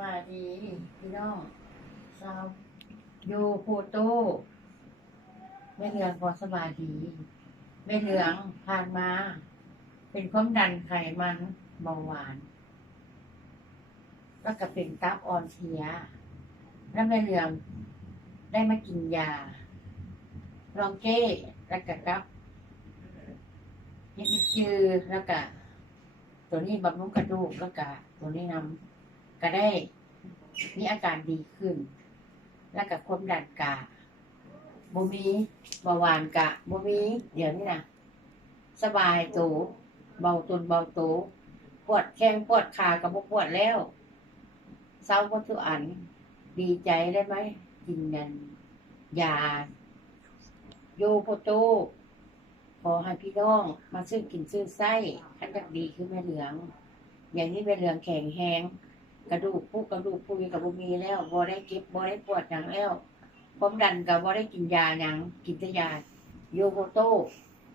บายดีพี่น้องชาวโยโพโตแม่เหลืองพอสบายดีแม่เหลืองผ่านมา เป็นความดันไขมันเบาหวาน แล้วก็เป็นตับอ่อนเพลีย แล้วแม่เหลืองได้มากินยา ลองเก้แล้วก็กับยิบจือแล้วก็ตัวนี้บำรุงกระดูกแล้วก็ตัวนี้นำ ก็ได้มีอาการดีขึ้น แล้วก็ความดันกะบ่มีเบาหวานกะบ่มีเดี๋ยวนี้นะสบายโตวเบาตนเบาโตวปวดแข้งปวดขากับบ่ปวดแล้วเศร้าก็ทุอัน ดีใจได้ไหมกินกันยาโยโพโตขอให้พี่น้องมาซื้อกินซื้อไส้ขันจักดีคือแม่เหลือง อย่างนี้แม่เหลืองแข็งแห้ง กระดูกผู้กระดูกผู้มีกับบ่มีแล้วบ่ได้เก็บบ่ได้ปวดหยังแล้วความดันกับบ่ได้กินยาหยังกินแต่ยาโยโพโต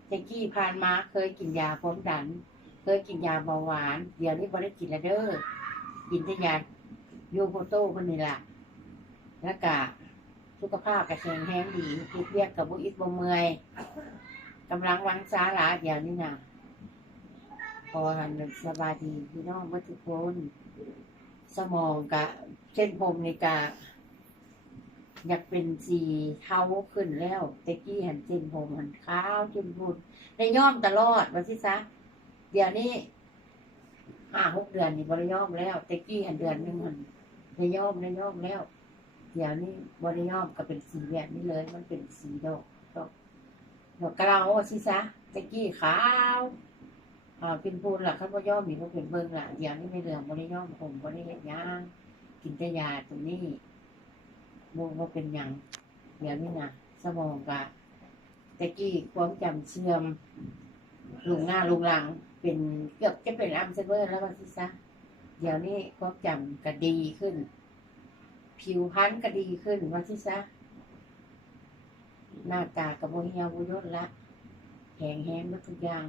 แตะกี้ผ่านมาเคยกินยาความดัน เคยกินยาเบาหวาน เดี๋ยวนี้บ่ได้กินแล้วเด้อกินแต่ยาโยโพโต้คนนี้ล่ะแล้วก็สุขภาพก็แข็งแรงดีคิดเรียกกับบ่อิดบ่เมื่อยกำลังวังสาลาเดี๋ยวนี้น่ะพอหันสบายดีพี่น้องว่าทุคน สมองกะเช่นผมนี่กะอยากเป็นสีเทาขึ้นแล้วแต่กี้หันเส้นผมหันขาวจนพูดได้ย่อมตลอดว่าสิซะเดี๋ยวนี้ห้าหกเดือนนี่บริย่อมแล้วแต่กี้หันเดือนหนึงหันได้ย่อมได้ย่อมแล้ว เดี๋ยวนี้บริย่อมก็เป็นสีแบบนี้เลย มันเป็นสีดอกดอกดอกกระเราว่าสิซะแต่กี้ขาว อ่าเป็นปูนหล่ะเขาบ่ย่อมมีเขาเป็นเบิ่งล่ะเดี๋ยวนี้ไม่เหลืองบริย่อมผมบริเฮ็ดหย่างกินแต่ยาตรงนี้มองว่าเป็นหยังเดี๋ยวนี้นะสมองกะตะกี้ความจำเสื่อมลุงหน้าลุงหลัง เป็นเกือบจะเป็นอัลไซเมอร์แล้วว่าสิซะเดี๋ยวนี้ความจำก็ดีขึ้น ผิวพรรณก็ดีขึ้นว่าสิซะหน้าตากระโบเหี่ยวุยศละแข็งแห้งทุกอย่าง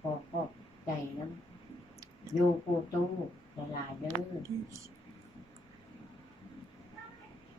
ขอขอบใจน้ำโยโกโต้หลายๆเด้อ